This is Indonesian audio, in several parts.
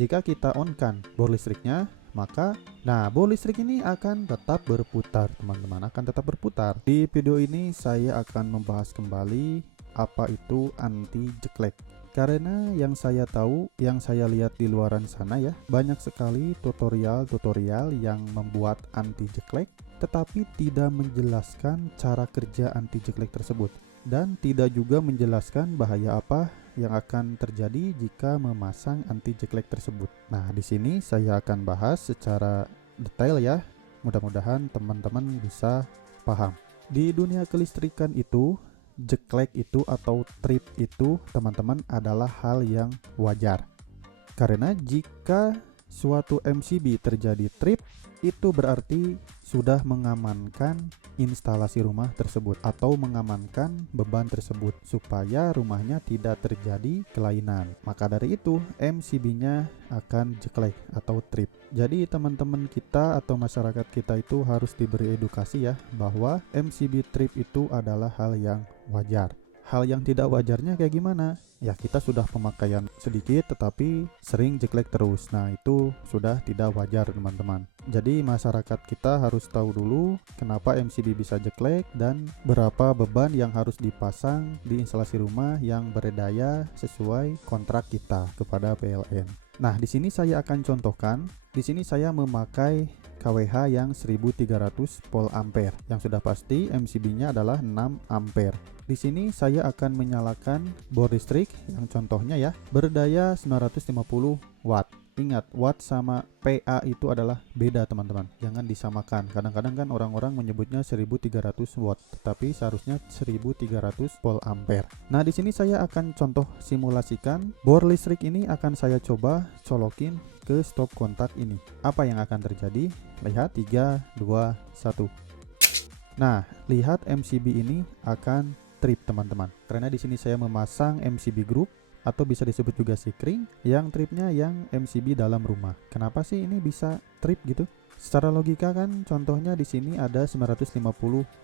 jika kita on-kan bor listriknya, maka bor listrik ini akan tetap berputar, teman-teman, akan tetap berputar. Di video ini saya akan membahas kembali apa itu anti jeklek. Karena yang saya tahu, yang saya lihat di luaran sana ya, banyak sekali tutorial yang membuat anti jeklek, tetapi tidak menjelaskan cara kerja anti jeklek tersebut, dan tidak juga menjelaskan bahaya apa yang akan terjadi jika memasang anti jeklek tersebut. Nah, di sini saya akan bahas secara detail ya. Mudah-mudahan teman-teman bisa paham. Di dunia kelistrikan itu, jeklek itu atau trip itu, teman-teman, adalah hal yang wajar. Karena jika suatu MCB terjadi trip, itu berarti sudah mengamankan instalasi rumah tersebut atau mengamankan beban tersebut supaya rumahnya tidak terjadi kelainan. Maka dari itu MCB-nya akan jeklek atau trip. Jadi teman-teman kita atau masyarakat kita itu harus diberi edukasi ya, bahwa MCB trip itu adalah hal yang wajar. Hal yang tidak wajarnya kayak gimana? Ya, kita sudah pemakaian sedikit tetapi sering jeklek terus. Nah, itu sudah tidak wajar, teman-teman. Jadi masyarakat kita harus tahu dulu kenapa MCB bisa jeklek dan berapa beban yang harus dipasang di instalasi rumah yang berdaya sesuai kontrak kita kepada PLN. Nah, di sini saya akan contohkan. Di sini saya memakai KWH yang 1300 volt ampere. Yang sudah pasti MCB-nya adalah 6 ampere. Di sini saya akan menyalakan bor listrik yang contohnya ya, berdaya 950 watt. Ingat, watt sama PA itu adalah beda, teman-teman. Jangan disamakan. Kadang-kadang kan orang-orang menyebutnya 1300 watt, tetapi seharusnya 1300 volt ampere. Nah, di sini saya akan contoh simulasikan bor listrik ini akan saya coba colokin ke stop kontak ini. Apa yang akan terjadi? Lihat, 3 2 1. Nah, lihat MCB ini akan trip, teman-teman. Karena di sini saya memasang MCB group atau bisa disebut juga sikring yang tripnya yang MCB dalam rumah. Kenapa sih ini bisa trip gitu? Secara logika kan contohnya di sini ada 950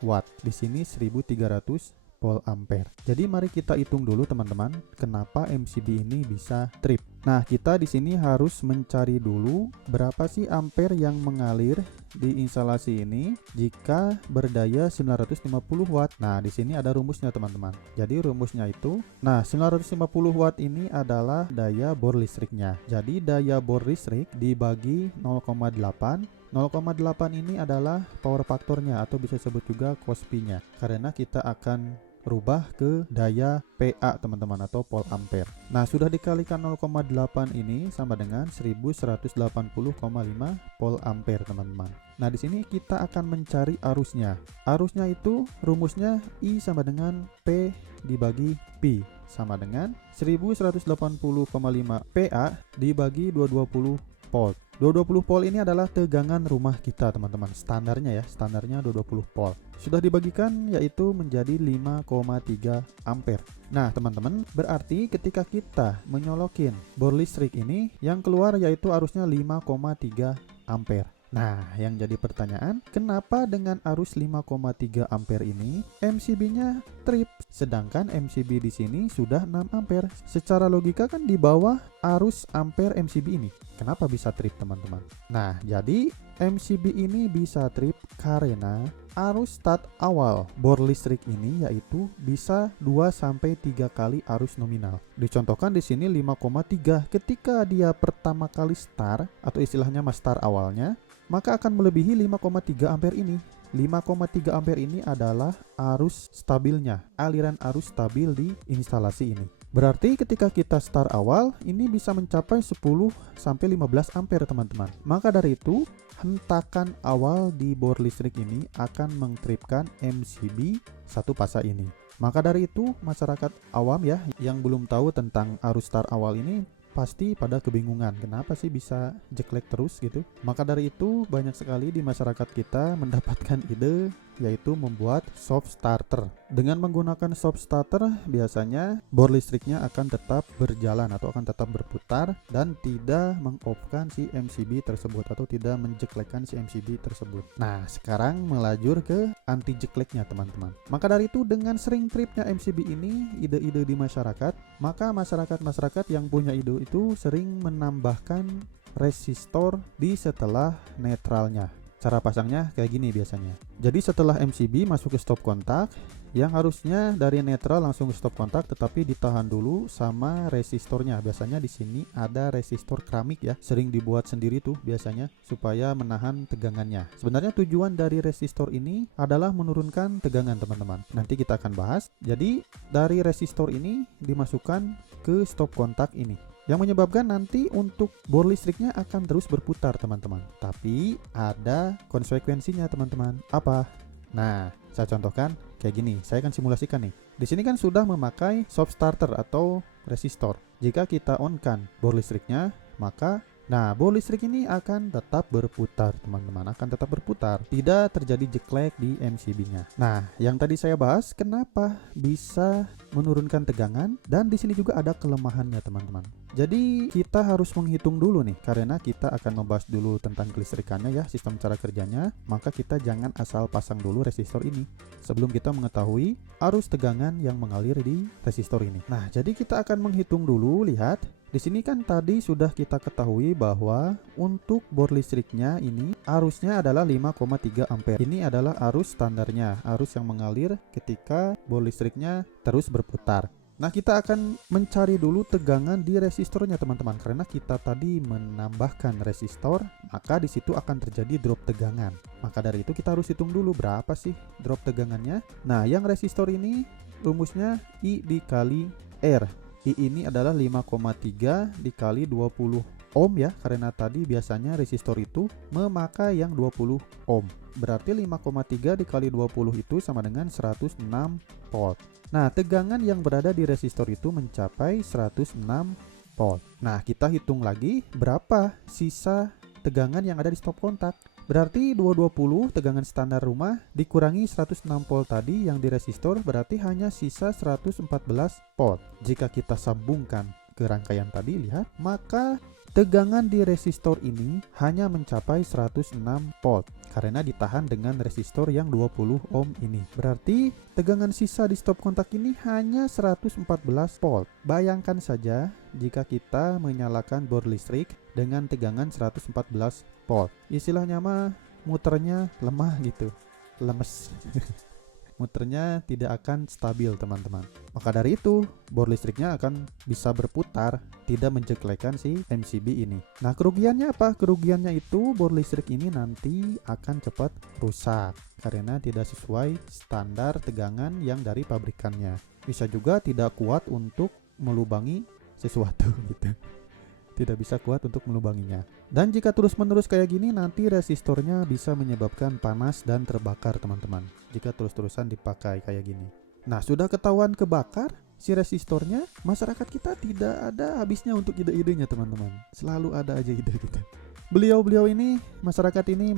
watt, di sini 1300 volt ampere. Jadi mari kita hitung dulu, teman-teman, kenapa MCB ini bisa trip. Nah, kita di sini harus mencari dulu berapa sih ampere yang mengalir di instalasi ini jika berdaya 950 watt. Nah, di sini ada rumusnya, teman-teman. Jadi rumusnya itu, 950 watt ini adalah daya bor listriknya. Jadi daya bor listrik dibagi 0,8. 0,8 ini adalah power faktornya atau bisa disebut juga cos-P-nya. Karena kita akan rubah ke daya PA, teman-teman, atau volt ampere. Nah, sudah dikalikan 0,8 ini sama dengan 1180,5 volt ampere, teman-teman. Nah, di sini kita akan mencari arusnya. Arusnya itu rumusnya I sama dengan P dibagi P sama dengan 1180,5 PA dibagi 220 volt. 220 volt ini adalah tegangan rumah kita, teman-teman. Standarnya ya, standarnya 220 volt. Sudah dibagikan yaitu menjadi 5,3 ampere. Nah, teman-teman, berarti ketika kita menyolokin bor listrik ini, yang keluar yaitu arusnya 5,3 ampere. Nah, yang jadi pertanyaan, kenapa dengan arus 5,3 ampere ini MCB-nya trip, sedangkan MCB di sini sudah 6 ampere? Secara logika kan di bawah arus ampere MCB ini. Kenapa bisa trip, teman-teman? Nah, jadi MCB ini bisa trip karena arus start awal bor listrik ini yaitu bisa 2-3 kali arus nominal. Dicontohkan di sini 5,3. Ketika dia pertama kali start atau istilahnya start awalnya, maka akan melebihi 5,3 ampere ini. 5,3 ampere ini adalah arus stabilnya, aliran arus stabil di instalasi ini. Berarti ketika kita start awal, ini bisa mencapai 10-15 ampere, teman-teman. Maka dari itu, hentakan awal di bor listrik ini akan mengtripkan MCB satu fasa ini. Maka dari itu, masyarakat awam ya, yang belum tahu tentang arus start awal ini, pasti pada kebingungan, kenapa sih bisa jeklek terus gitu. Maka dari itu banyak sekali di masyarakat kita mendapatkan ide yaitu membuat soft starter. Dengan menggunakan soft starter, biasanya bor listriknya akan tetap berjalan atau akan tetap berputar dan tidak meng-off-kan si MCB tersebut atau tidak menjeklekkan si MCB tersebut. Nah, sekarang melajur ke anti jekleknya teman-teman. Maka dari itu, dengan sering tripnya MCB ini, ide-ide di masyarakat, maka masyarakat yang punya ide itu sering menambahkan resistor di setelah netralnya. Cara pasangnya kayak gini biasanya. Jadi setelah MCB masuk ke stop kontak, yang harusnya dari netral langsung ke stop kontak, tetapi ditahan dulu sama resistornya. Biasanya di sini ada resistor keramik ya, sering dibuat sendiri tuh biasanya supaya menahan tegangannya. Sebenarnya tujuan dari resistor ini adalah menurunkan tegangan teman-teman. Nanti kita akan bahas. Jadi dari resistor ini dimasukkan ke stop kontak ini, yang menyebabkan nanti untuk bor listriknya akan terus berputar teman-teman. Tapi ada konsekuensinya teman-teman. Apa? Nah, saya contohkan kayak gini. Saya akan simulasikan nih. Di sini kan sudah memakai soft starter atau resistor. Jika kita on kan bor listriknya, maka bor listrik ini akan tetap berputar teman-teman, akan tetap berputar, tidak terjadi jeklek di MCB-nya. Nah, yang tadi saya bahas kenapa bisa menurunkan tegangan, dan di sini juga ada kelemahannya teman-teman. Jadi kita harus menghitung dulu nih, karena kita akan membahas dulu tentang kelistrikannya ya, sistem cara kerjanya. Maka kita jangan asal pasang dulu resistor ini sebelum kita mengetahui arus tegangan yang mengalir di resistor ini. Nah, jadi kita akan menghitung dulu. Lihat di sini kan tadi sudah kita ketahui bahwa untuk bor listriknya ini arusnya adalah 5,3 ampere. Ini adalah arus standarnya, arus yang mengalir ketika bor listriknya terus berputar. Nah, kita akan mencari dulu tegangan di resistornya teman-teman, karena kita tadi menambahkan resistor, maka di situ akan terjadi drop tegangan. Maka dari itu kita harus hitung dulu berapa sih drop tegangannya. Nah, yang resistor ini rumusnya I dikali R. I ini adalah 5,3 dikali 20 ohm ya, karena tadi biasanya resistor itu memakai yang 20 ohm. Berarti 5,3 dikali 20 itu sama dengan 106 volt. Nah, tegangan yang berada di resistor itu mencapai 106 volt. Nah, kita hitung lagi berapa sisa tegangan yang ada di stop kontak. Berarti 220 tegangan standar rumah dikurangi 106 volt tadi yang di resistor, berarti hanya sisa 114 volt. Jika kita sambungkan ke rangkaian tadi, lihat, maka tegangan di resistor ini hanya mencapai 106 volt karena ditahan dengan resistor yang 20 ohm ini. Berarti tegangan sisa di stop kontak ini hanya 114 volt. Bayangkan saja jika kita menyalakan bor listrik dengan tegangan 114 volt. Istilahnya mah muternya lemah gitu, lemes. Muternya tidak akan stabil teman-teman. Maka dari itu bor listriknya akan bisa berputar, tidak menjeklekkan si MCB ini. Nah, kerugiannya apa? Kerugiannya itu bor listrik ini nanti akan cepat rusak karena tidak sesuai standar tegangan yang dari pabrikannya. Bisa juga tidak kuat untuk melubangi sesuatu gitu. Tidak bisa kuat untuk melubanginya. Dan jika terus-menerus kayak gini, nanti resistornya bisa menyebabkan panas dan terbakar teman-teman, jika terus-terusan dipakai kayak gini. Nah, sudah ketahuan kebakar si resistornya, masyarakat kita tidak ada habisnya untuk ide-idenya teman-teman. Selalu ada aja ide kita. Beliau-beliau ini, masyarakat ini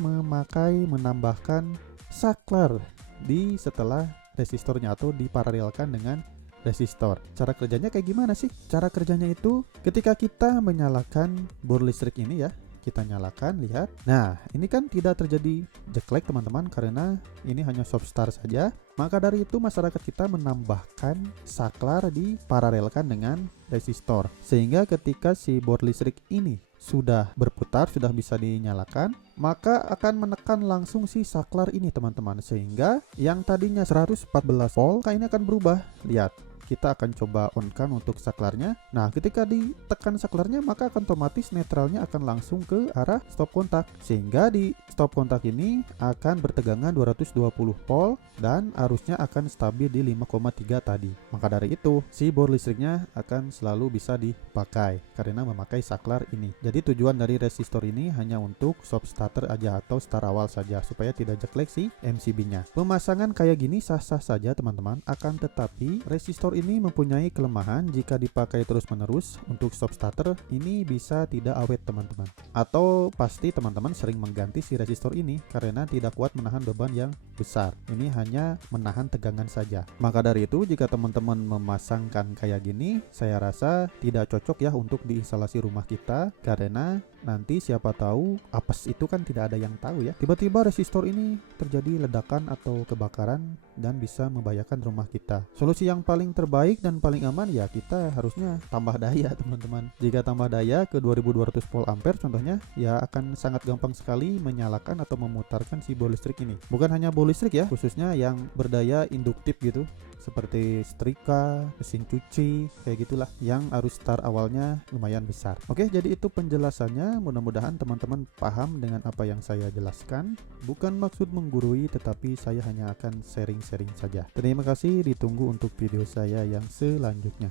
menambahkan saklar di setelah resistornya atau diparalelkan dengan resistor. Cara kerjanya kayak gimana sih? Cara kerjanya itu ketika kita menyalakan bor listrik ini ya, kita nyalakan, lihat. Nah, ini kan tidak terjadi jeklek teman-teman karena ini hanya soft start saja. Maka dari itu masyarakat kita menambahkan saklar diparalelkan dengan resistor. Sehingga ketika si bor listrik ini sudah berputar, sudah bisa dinyalakan, maka akan menekan langsung si saklar ini teman-teman. Sehingga yang tadinya 114 volt, ini akan berubah. Lihat. Kita akan coba on-kan untuk saklarnya. Nah, ketika ditekan saklarnya, maka akan otomatis netralnya akan langsung ke arah stop kontak. Sehingga di stop kontak ini akan bertegangan 220 volt dan arusnya akan stabil di 5,3 tadi. Maka dari itu, si bor listriknya akan selalu bisa dipakai karena memakai saklar ini. Jadi tujuan dari resistor ini hanya untuk soft starter aja atau start awal saja supaya tidak jeklek si MCB-nya. Pemasangan kayak gini sah-sah saja teman-teman, akan tetapi resistor ini mempunyai kelemahan jika dipakai terus-menerus. Untuk stop starter ini bisa tidak awet teman-teman, atau pasti teman-teman sering mengganti si resistor ini karena tidak kuat menahan beban yang besar. Ini hanya menahan tegangan saja. Maka dari itu, jika teman-teman memasangkan kayak gini, saya rasa tidak cocok ya untuk diinstalasi rumah kita, karena nanti siapa tahu apes itu kan tidak ada yang tahu ya. Tiba-tiba resistor ini terjadi ledakan atau kebakaran dan bisa membahayakan rumah kita. Solusi yang paling terbaik dan paling aman ya kita harusnya tambah daya teman-teman. Jika tambah daya ke 2200 volt ampere contohnya, ya akan sangat gampang sekali menyalakan atau memutarkan si bol listrik ini. Bukan hanya bol listrik ya, khususnya yang berdaya induktif gitu, seperti setrika, mesin cuci, kayak gitulah, yang arus start awalnya lumayan besar. Oke, jadi itu penjelasannya. Mudah-mudahan teman-teman paham dengan apa yang saya jelaskan. Bukan maksud menggurui, tetapi saya hanya akan sharing-sharing saja. Terima kasih, ditunggu untuk video saya yang selanjutnya.